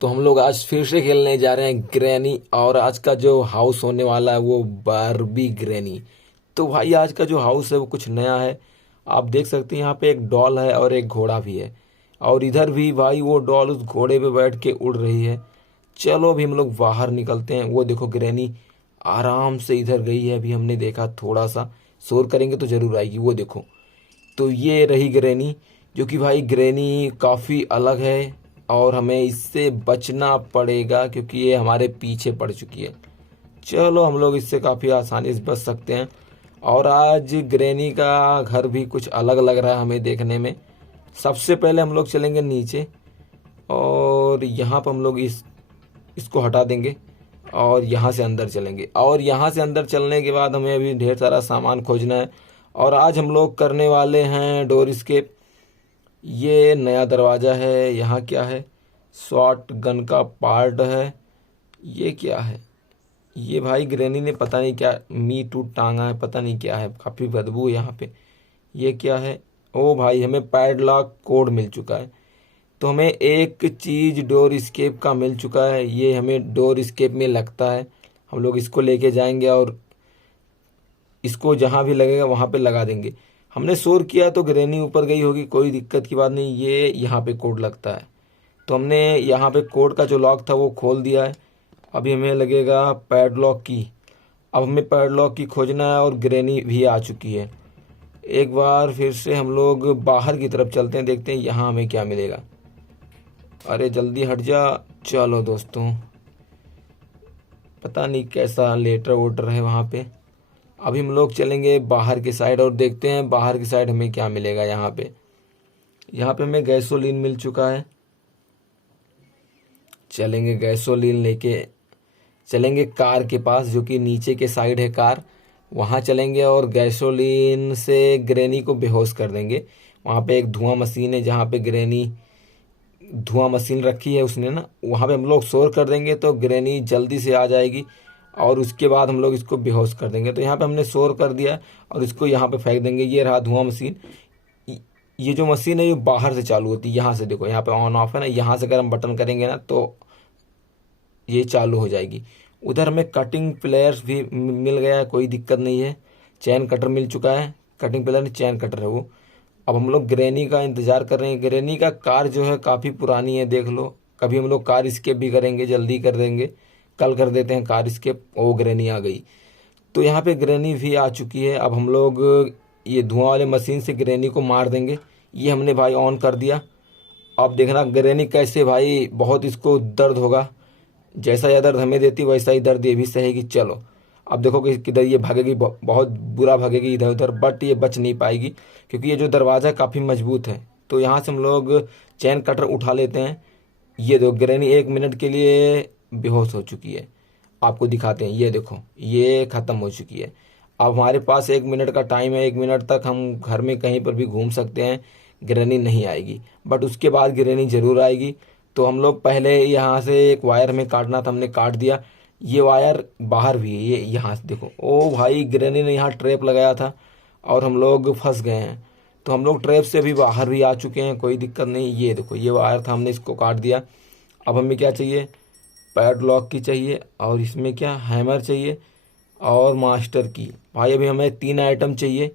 तो हम लोग आज फिर से खेलने जा रहे हैं ग्रैनी। और आज का जो हाउस होने वाला है वो बारबी ग्रैनी। तो भाई आज का जो हाउस है वो कुछ नया है। आप देख सकते हैं यहाँ पे एक डॉल है और एक घोड़ा भी है। और इधर भी भाई वो डॉल उस घोड़े पे बैठ के उड़ रही है। चलो अभी हम लोग बाहर निकलते हैं। वो देखो ग्रैनी आराम से इधर गई है। अभी हमने देखा थोड़ा सा शोर करेंगे तो जरूर आएगी। वो देखो, तो ये रही ग्रैनी, जो कि भाई ग्रैनी काफ़ी अलग है और हमें इससे बचना पड़ेगा क्योंकि ये हमारे पीछे पड़ चुकी है। चलो हम लोग इससे काफ़ी आसानी से बच सकते हैं। और आज ग्रैनी का घर भी कुछ अलग लग रहा है हमें देखने में। सबसे पहले हम लोग चलेंगे नीचे और यहाँ पर हम लोग इसको हटा देंगे और यहाँ से अंदर चलेंगे। और यहाँ से अंदर चलने के बाद हमें अभी ढेर सारा सामान खोजना है। और आज हम लोग करने वाले हैं डोर स्केप। ये नया दरवाज़ा है। यहाँ क्या है? शॉट गन का पार्ट है। ये क्या है? ये भाई ग्रैनी ने पता नहीं क्या मी टू टांगा है, पता नहीं क्या है, काफ़ी बदबू है यहाँ पे। ये क्या है? ओ भाई हमें पैडलॉक कोड मिल चुका है। तो हमें एक चीज़ डोर स्केप का मिल चुका है। ये हमें डोर स्केप में लगता है। हम लोग इसको लेके जाएंगे और इसको जहाँ भी लगेगा वहाँ पे लगा देंगे। हमने शोर किया तो ग्रैनी ऊपर गई होगी, कोई दिक्कत की बात नहीं। ये यहाँ पे कोड लगता है। तो हमने यहाँ पे कोड का जो लॉक था वो खोल दिया है। अभी हमें लगेगा पैडलॉक की। अब हमें पैडलॉक की खोजना है और ग्रैनी भी आ चुकी है। एक बार फिर से हम लोग बाहर की तरफ चलते हैं, देखते हैं यहाँ हमें क्या मिलेगा। अरे जल्दी हट जा। चलो दोस्तों, पता नहीं कैसा लेटर वोटर है वहाँ पे। अभी हम लोग चलेंगे बाहर की साइड और देखते हैं बाहर की साइड हमें क्या मिलेगा। यहाँ पे हमें गैसोलीन मिल चुका है। चलेंगे गैसोलीन लेके, चलेंगे कार के पास जो कि नीचे के साइड है कार, वहाँ चलेंगे और गैसोलीन से ग्रैनी को बेहोश कर देंगे। वहाँ पे एक धुआं मशीन है जहाँ पे ग्रैनी धुआं मशीन रखी है उसने ना, वहाँ पे हम लोग शोर कर देंगे तो ग्रैनी जल्दी से आ जाएगी। और उसके बाद हम लोग इसको बेहोश कर देंगे। तो यहाँ पे हमने शोर कर दिया और इसको यहाँ पे फेंक देंगे। ये रहा धुआं मशीन। ये जो मशीन है ये बाहर से चालू होती है। यहाँ से देखो, यहाँ पे ऑन ऑफ है ना, यहाँ से अगर हम बटन करेंगे ना तो ये चालू हो जाएगी। उधर हमें कटिंग प्लेयर्स भी मिल गया है, कोई दिक्कत नहीं है। चैन कटर मिल चुका है। कटिंग प्लेयर नहीं, चैन कटर है वो। अब हम लोग ग्रैनी का इंतज़ार कर रहे हैं। ग्रैनी का कार जो है काफ़ी पुरानी है, देख लो। कभी हम लोग कार स्केप भी करेंगे, जल्दी कर देंगे, कल कर देते हैं कार स्केप। ओ ग्रैनी आ गई। तो यहाँ पे ग्रैनी भी आ चुकी है। अब हम लोग ये धुआं वाले मशीन से ग्रैनी को मार देंगे। ये हमने भाई ऑन कर दिया। अब देखना ग्रैनी कैसे भाई बहुत इसको दर्द होगा। जैसा यह दर्द हमें देती वैसा ही दर्द ये भी सहेगी। चलो अब देखो कि किधर ये भागेगी, बहुत बुरा भागेगी इधर उधर, बट ये बच नहीं पाएगी क्योंकि ये जो दरवाज़ा काफ़ी मजबूत है। तो यहाँ से हम लोग चैन कटर उठा लेते हैं। ये दो ग्रैनी 1 मिनट के लिए बेहोश हो चुकी है। आपको दिखाते हैं, ये देखो ये ख़त्म हो चुकी है। अब हमारे पास 1 मिनट का टाइम है। 1 मिनट तक हम घर में कहीं पर भी घूम सकते हैं, ग्रैनी नहीं आएगी। बट उसके बाद ग्रैनी ज़रूर आएगी। तो हम लोग पहले यहाँ से एक वायर हमें काटना था, हमने काट दिया। ये वायर बाहर भी है, ये यहाँ से देखो। ओ भाई ग्रैनी ने यहाँ ट्रैप लगाया था और हम लोग फंस गए हैं। तो हम लोग ट्रैप से भी बाहर भी आ चुके हैं, कोई दिक्कत नहीं। ये देखो ये वायर था, हमने इसको काट दिया। अब हमें क्या चाहिए? पैडलॉक की चाहिए और इसमें क्या हैमर चाहिए और मास्टर की। भाई अभी हमें 3 आइटम चाहिए।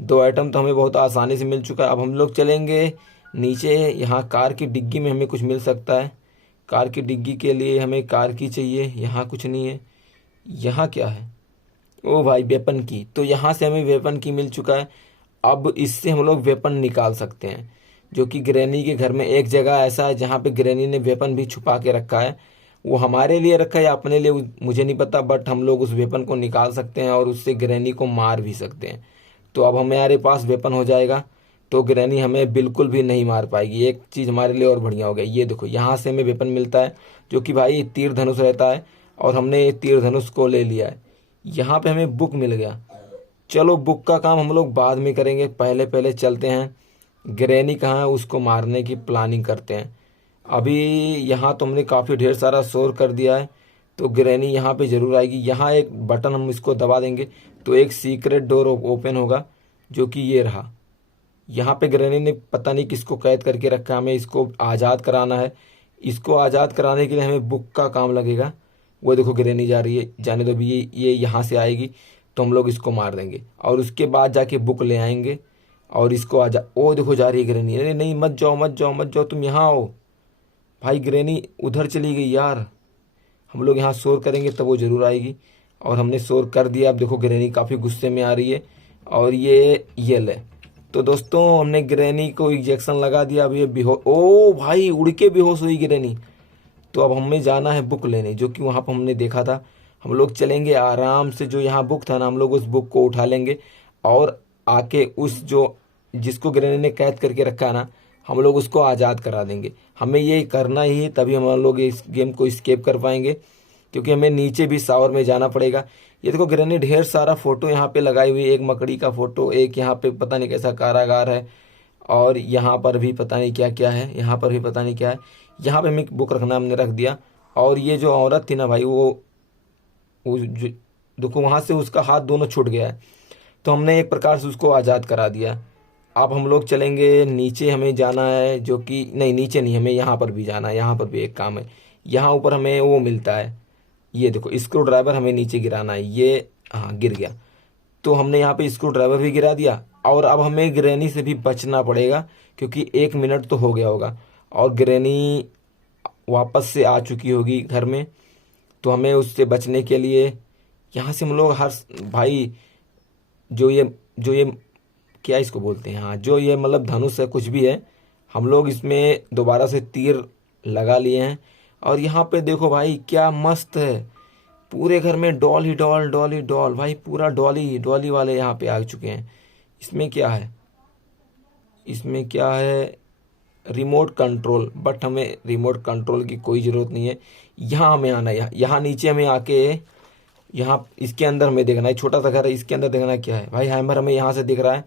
2 आइटम तो हमें बहुत आसानी से मिल चुका है। अब हम लोग चलेंगे नीचे। यहाँ कार की डिग्गी में हमें कुछ मिल सकता है। कार की डिग्गी के लिए हमें कार की चाहिए। यहाँ कुछ नहीं है। यहाँ क्या है? ओ भाई वेपन की। तो यहाँ से हमें वेपन की मिल चुका है। अब इससे हम लोग वेपन निकाल सकते हैं, जो कि ग्रैनी के घर में एक जगह ऐसा है जहाँ पे ग्रैनी ने वेपन भी छुपा के रखा है। वो हमारे लिए रखा है या अपने लिए मुझे नहीं पता, बट हम लोग उस वेपन को निकाल सकते हैं और उससे ग्रैनी को मार भी सकते हैं। तो अब हमारे पास वेपन हो जाएगा तो ग्रैनी हमें बिल्कुल भी नहीं मार पाएगी। एक चीज़ हमारे लिए और बढ़िया हो गई, ये देखो यहाँ से हमें वेपन मिलता है जो कि भाई तीर धनुष रहता है और हमने ये तीर धनुष को ले लिया है। यहाँ पे हमें बुक मिल गया। चलो बुक का काम हम लोग बाद में करेंगे, पहले पहले चलते हैं ग्रैनी कहाँ है उसको मारने की प्लानिंग करते हैं। अभी यहाँ तो हमने काफ़ी ढेर सारा शोर कर दिया है तो ग्रैनी यहाँ पे ज़रूर आएगी। यहाँ एक बटन हम इसको दबा देंगे तो एक सीक्रेट डोर ओपन होगा, जो कि ये रहा। यहाँ पे ग्रैनी ने पता नहीं किसको कैद करके रखा है, हमें इसको आज़ाद कराना है। इसको आज़ाद कराने के लिए हमें बुक का काम लगेगा। वो देखो ग्रैनी जा रही है, जाने दो भी, ये यहाँ से आएगी तो हम लोग इसको मार देंगे और उसके बाद जाके बुक ले आएंगे और इसको ओ देखो जा रही है ग्रैनी। अरे नहीं, मत जाओ मत जाओ मत जाओ, तुम यहाँ आओ भाई। ग्रैनी उधर चली गई यार। हम लोग यहाँ शोर करेंगे तब वो ज़रूर आएगी और हमने शोर कर दिया। अब देखो ग्रैनी काफ़ी गुस्से में आ रही है और ये ले। तो दोस्तों हमने ग्रैनी को इंजेक्शन लगा दिया। अब ये ओ भाई उड़ के बेहोश हुई ग्रैनी। तो अब हमें जाना है बुक लेने, जो कि वहाँ पर हमने देखा था। हम लोग चलेंगे आराम से, जो यहाँ बुक था ना, हम लोग उस बुक को उठा लेंगे और आके उस जो जिसको ग्रैनी ने कैद करके रखा है ना, हम लोग उसको आज़ाद करा देंगे। हमें ये करना ही है, तभी हम लोग इस गेम को स्केप कर पाएंगे, क्योंकि हमें नीचे भी शावर में जाना पड़ेगा। ये देखो ग्रैनी ढेर सारा फोटो यहाँ पे लगाई हुई है, एक मकड़ी का फोटो, एक यहाँ पे पता नहीं कैसा कारागार है, और यहाँ पर भी पता नहीं क्या क्या है, यहाँ पर भी पता नहीं क्या है। यहाँ पे हमें बुक रखना हमने रख दिया। और ये जो औरत थी ना भाई, वो देखो वहाँ से उसका हाथ दोनों छूट गया है, तो हमने एक प्रकार से उसको आज़ाद करा दिया। अब हम लोग चलेंगे नीचे, हमें जाना है, जो कि नहीं नीचे नहीं, हमें यहाँ पर भी जाना है। यहाँ पर भी एक काम है, यहाँ ऊपर हमें वो मिलता है, ये देखो स्क्रू ड्राइवर हमें नीचे गिराना है। ये हाँ गिर गया, तो हमने यहाँ पे स्क्रू ड्राइवर भी गिरा दिया। और अब हमें ग्रैनी से भी बचना पड़ेगा, क्योंकि 1 मिनट तो हो गया होगा और ग्रैनी वापस से आ चुकी होगी घर में। तो हमें उससे बचने के लिए यहाँ से हम लोग हर भाई जो ये क्या इसको बोलते हैं, हाँ जो ये मतलब धनुष है कुछ भी है, हम लोग इसमें दोबारा से तीर लगा लिए हैं। और यहाँ पे देखो भाई क्या मस्त है, पूरे घर में डॉल ही डॉल, डॉल ही डॉल भाई, पूरा डॉली डॉली वाले यहाँ पे आ चुके हैं। इसमें क्या है, इसमें क्या है, रिमोट कंट्रोल, बट हमें रिमोट कंट्रोल की कोई ज़रूरत नहीं है। यहाँ हमें आना है, यहाँ नीचे हमें आके यहाँ इसके अंदर हमें देखना है, छोटा सा घर है, इसके अंदर देखना क्या है भाई। हैमर हमें यहाँ से दिख रहा है,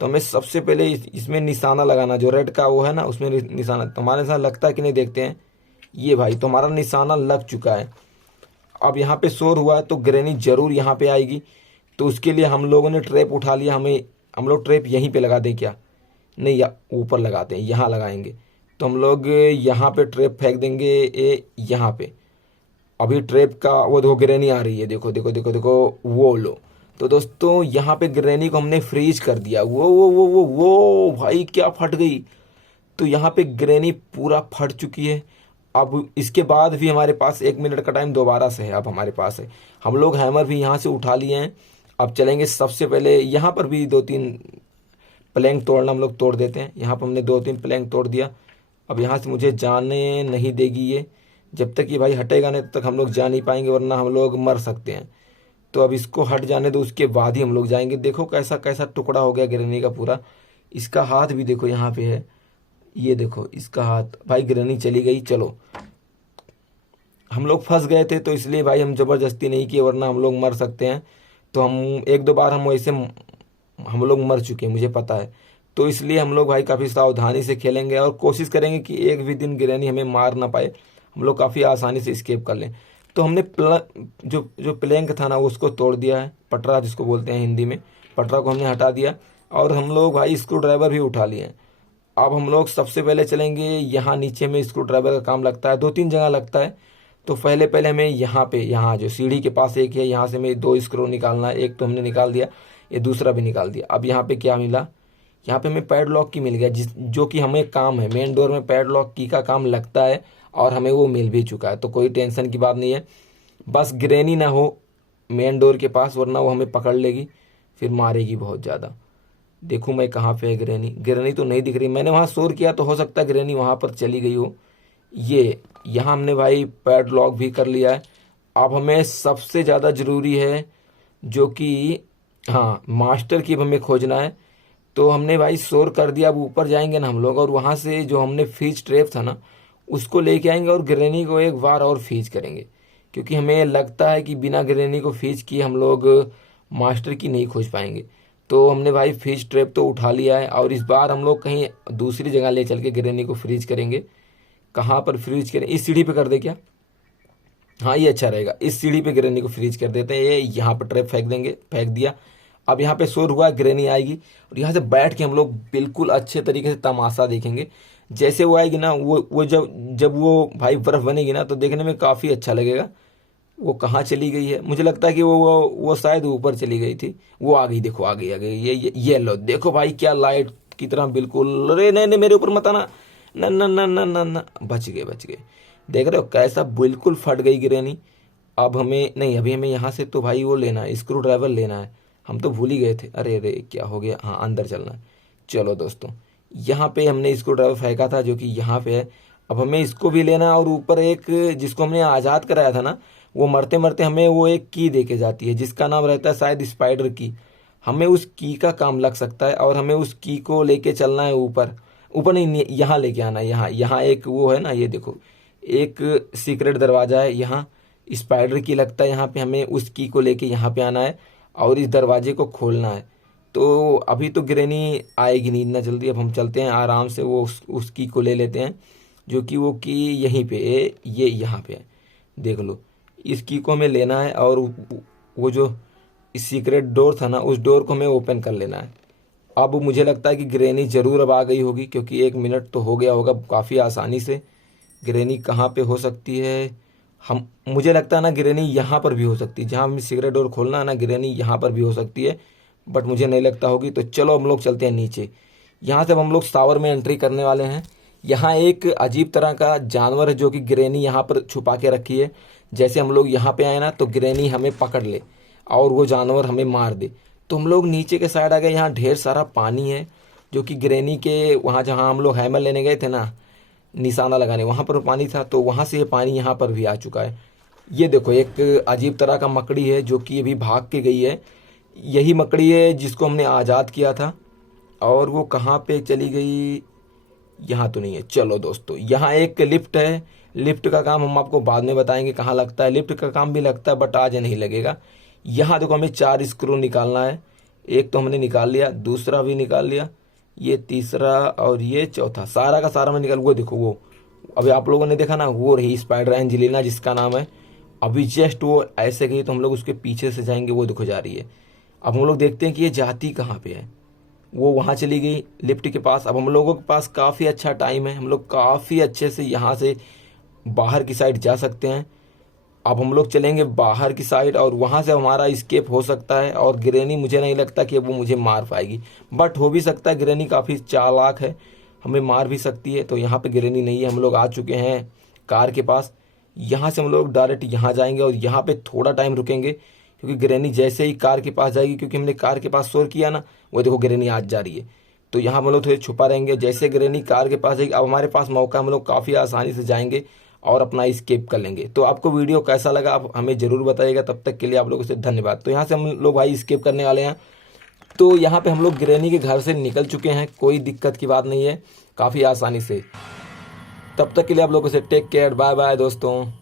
तो हमें सबसे पहले इसमें निशाना लगाना, जो रेड का वो है ना, उसमें निशाना। तुम्हारे साथ लगता है कि नहीं, देखते हैं। ये भाई तो हमारा निशाना लग चुका है। अब यहाँ पे शोर हुआ है तो ग्रैनी जरूर यहाँ पे आएगी, तो उसके लिए हम लोगों ने ट्रैप उठा लिया। हम लोग ट्रैप यहीं पे लगा दें क्या, नहीं या ऊपर लगाते हैं, यहाँ लगाएंगे। तो हम लोग यहाँ पे ट्रैप फेंक देंगे, यहाँ पे। अभी ट्रैप का वो देखो ग्रैनी आ रही है, देखो देखो देखो देखो, वो लो। तो दोस्तों यहाँ पे ग्रैनी को हमने फ्रीज कर दिया। वो भाई क्या फट गई। तो यहाँ पे ग्रैनी पूरा फट चुकी है। अब इसके बाद भी हमारे पास 1 मिनट का टाइम दोबारा से है, अब हमारे पास है। हम लोग हैमर भी यहाँ से उठा लिए हैं। अब चलेंगे सबसे पहले यहाँ पर भी 2-3 प्लैंक तोड़ना हम लोग तोड़ देते हैं। यहाँ पर हमने 2-3 प्लैंक तोड़ दिया। अब यहाँ से मुझे जाने नहीं देगी ये, जब तक ये भाई हटेगा नहीं तब तक हम लोग जा नहीं पाएंगे, वरना हम लोग मर सकते हैं। तो अब इसको हट जाने दो, उसके बाद ही हम लोग जाएंगे। देखो कैसा कैसा टुकड़ा हो गया ग्रैनी का पूरा। इसका हाथ भी देखो यहाँ पे है, ये देखो इसका हाथ। भाई ग्रैनी चली गई। चलो हम लोग फंस गए थे, तो इसलिए भाई हम ज़बरदस्ती नहीं किए, वरना हम लोग मर सकते हैं। तो हम 1-2 बार हम वैसे हम लोग मर चुके हैं, मुझे पता है। तो इसलिए हम लोग भाई काफ़ी सावधानी से खेलेंगे और कोशिश करेंगे कि एक भी दिन ग्रैनी हमें मार ना पाए, हम लोग काफ़ी आसानी से स्केप कर लें। तो हमने जो प्लैंक था ना उसको तोड़ दिया है, पटरा जिसको बोलते हैं हिंदी में, पटरा को हमने हटा दिया। और हम लोग भाई स्क्रू ड्राइवर भी उठा लिए हैं। अब हम लोग सबसे पहले चलेंगे यहाँ नीचे में, स्क्रू ड्राइवर का काम लगता है 2-3 जगह लगता है। तो पहले पहले हमें यहाँ पे, यहाँ जो सीढ़ी के पास एक है, यहाँ से हमें 2 स्क्रू निकालना है। एक तो हमने निकाल दिया, ये दूसरा भी निकाल दिया। अब यहाँ पे क्या मिला, यहाँ पे हमें पैडलॉक की मिल गया, जो कि हमें काम है, मेन डोर में पैडलॉक की का काम लगता है और हमें वो मिल भी चुका है। तो कोई टेंशन की बात नहीं है, बस ग्रैनी ना हो मेन डोर के पास, वरना वो हमें पकड़ लेगी, फिर मारेगी बहुत ज़्यादा। देखूँ मैं कहाँ पे है ग्रैनी, ग्रैनी तो नहीं दिख रही। मैंने वहाँ शोर किया तो हो सकता है ग्रैनी वहाँ पर चली गई हो। ये यहाँ हमने भाई पैडलॉक भी कर लिया है। अब हमें सबसे ज़्यादा ज़रूरी है, जो कि हाँ मास्टर की हमें खोजना है। तो हमने भाई शोर कर दिया। अब ऊपर जाएंगे ना हम लोग, और वहाँ से जो हमने फ्रीज ट्रैप था ना उसको लेके आएंगे और ग्रैनी को एक बार और फ्रीज करेंगे, क्योंकि हमें लगता है कि बिना ग्रैनी को फ्रीज किए हम लोग मास्टर की नहीं खोज पाएंगे। तो हमने भाई फ्रीज ट्रैप तो उठा लिया है, और इस बार हम लोग कहीं दूसरी जगह ले चल के ग्रैनी को फ्रीज करेंगे। कहाँ पर फ्रीज करें, इस सीढ़ी पे कर दे क्या, हाँ ये अच्छा रहेगा, इस सीढ़ी पे ग्रैनी को फ्रीज कर देते हैं। ये यहाँ पर ट्रैप फेंक देंगे, फेंक दिया। अब यहाँ पे शोर हुआ, ग्रैनी आएगी और यहाँ से बैठ के हम लोग बिल्कुल अच्छे तरीके से तमाशा देखेंगे। जैसे वो आएगी ना, वो जब जब वो भाई बर्फ बनेगी ना, तो देखने में काफ़ी अच्छा लगेगा। वो कहाँ चली गई है, मुझे लगता है कि वो शायद ऊपर चली गई थी। वो आ गई, देखो आ गई आ गई, ये लो देखो भाई, क्या लाइट की तरह बिल्कुल। अरे नहीं नहीं, मेरे ऊपर मत आना, ना ना ना ना ना ना, बच गए बच गए। देख रहे हो कैसा बिल्कुल फट गई गिरैनी। अब हमें नहीं, अभी हमें यहाँ से तो भाई वो लेना है, स्क्रू ड्राइवर लेना है। हम तो भूल ही गए थे, अरे अरे क्या हो गया, हाँ अंदर चलना है। चलो दोस्तों, यहाँ पे हमने स्क्रू ड्राइवर फेंका था जो कि यहाँ पे है। अब हमें इसको भी लेना है, और ऊपर एक जिसको हमने आज़ाद कराया था ना, वो मरते मरते हमें वो एक की दे के जाती है जिसका नाम रहता है शायद स्पाइडर की। हमें उस की का काम लग सकता है, और हमें उस की को लेके चलना है ऊपर। ऊपर नहीं, यहाँ लेके आना है। यहाँ यहाँ एक वो है ना, ये देखो एक सीक्रेट दरवाजा है यहाँ, स्पाइडर की लगता है यहाँ पे। हमें उस की को लेके यहाँ पे आना है और इस दरवाजे को खोलना है। तो अभी तो ग्रैनी आएगी नहीं इतना जल्दी। अब हम चलते हैं आराम से, वो उस की को ले लेते हैं, जो कि वो की यहीं पे है, ये यहाँ पे है, देख लो। इस की को हमें लेना है, और वो जो सीक्रेट डोर था ना, उस डोर को हमें ओपन कर लेना है। अब मुझे लगता है कि ग्रैनी ज़रूर अब आ गई होगी, क्योंकि 1 मिनट तो हो गया होगा काफ़ी आसानी से। ग्रैनी कहाँ पे हो सकती है, हम मुझे लगता है ना ग्रैनी यहाँ पर भी हो सकती है, जहाँ हमें सिगरेट डोर खोलना है ना, ग्रैनी यहाँ पर भी हो सकती है, बट मुझे नहीं लगता होगी। तो चलो हम लोग चलते हैं नीचे। यहाँ से अब हम लोग टावर में एंट्री करने वाले हैं। यहाँ एक अजीब तरह का जानवर है जो कि ग्रैनी यहाँ पर छुपा के रखी है। जैसे हम लोग यहाँ पे आए ना, तो ग्रैनी हमें पकड़ ले और वो जानवर हमें मार दे। तो हम लोग नीचे के साइड आ गए, यहाँ ढेर सारा पानी है, जो कि ग्रैनी के वहाँ जहाँ हम लोग हैमर लेने गए थे ना, निशाना लगाने, वहाँ पर पानी था, तो वहाँ से ये पानी यहाँ पर भी आ चुका है। ये देखो एक अजीब तरह का मकड़ी है जो कि अभी भाग के गई है। यही मकड़ी है जिसको हमने आज़ाद किया था, और वो कहाँ पे चली गई, यहाँ तो नहीं है। चलो दोस्तों, यहाँ एक लिफ्ट है। लिफ्ट का काम हम आपको बाद में बताएंगे कहाँ लगता है। लिफ्ट का काम भी लगता है, बट आज नहीं लगेगा। यहाँ देखो हमें 4 स्क्रू निकालना है। एक तो हमने निकाल लिया, दूसरा भी निकाल लिया, ये तीसरा और ये चौथा, सारा का सारा मैं निकाल। वो देखो वो, अभी आप लोगों ने देखा ना, वो रही स्पाइडर एंजेलिना जिसका नाम है। अभी जस्ट वो ऐसे गई तो हम लोग उसके पीछे से जाएंगे, वो देखो जा रही है। अब हम लोग देखते हैं कि ये जाती कहाँ पे है। वो वहाँ चली गई लिफ्ट के पास। अब हम लोगों के पास काफ़ी अच्छा टाइम है, हम लोग काफ़ी अच्छे से यहाँ से बाहर की साइड जा सकते हैं। अब हम लोग चलेंगे बाहर की साइड, और वहाँ से हमारा स्केप हो सकता है। और ग्रैनी मुझे नहीं लगता कि वो मुझे मार पाएगी, बट हो भी सकता है, ग्रैनी काफ़ी चालाक है, हमें मार भी सकती है। तो यहाँ पे ग्रैनी नहीं है, हम लोग आ चुके हैं कार के पास। यहाँ से हम लोग डायरेक्ट यहाँ जाएंगे, और यहाँ पे थोड़ा टाइम रुकेंगे, क्योंकि ग्रैनी जैसे ही कार के पास जाएगी, क्योंकि हमने कार के पास शोर किया ना, वो देखो ग्रैनी आज जा रही है। तो यहाँ हम लोग थोड़े छुपा रहेंगे। जैसे ग्रैनी कार के पास जाएगी, अब हमारे पास मौका, हम लोग काफ़ी आसानी से जाएंगे और अपना स्केप कर लेंगे। तो आपको वीडियो कैसा लगा आप हमें ज़रूर बताइएगा। तब तक के लिए आप लोगों से धन्यवाद। तो यहाँ से हम लोग भाई स्केप करने वाले हैं। तो यहाँ पे हम लोग ग्रैनी के घर से निकल चुके हैं, कोई दिक्कत की बात नहीं है, काफ़ी आसानी से। तब तक के लिए आप लोगों से टेक केयर, बाय बाय दोस्तों।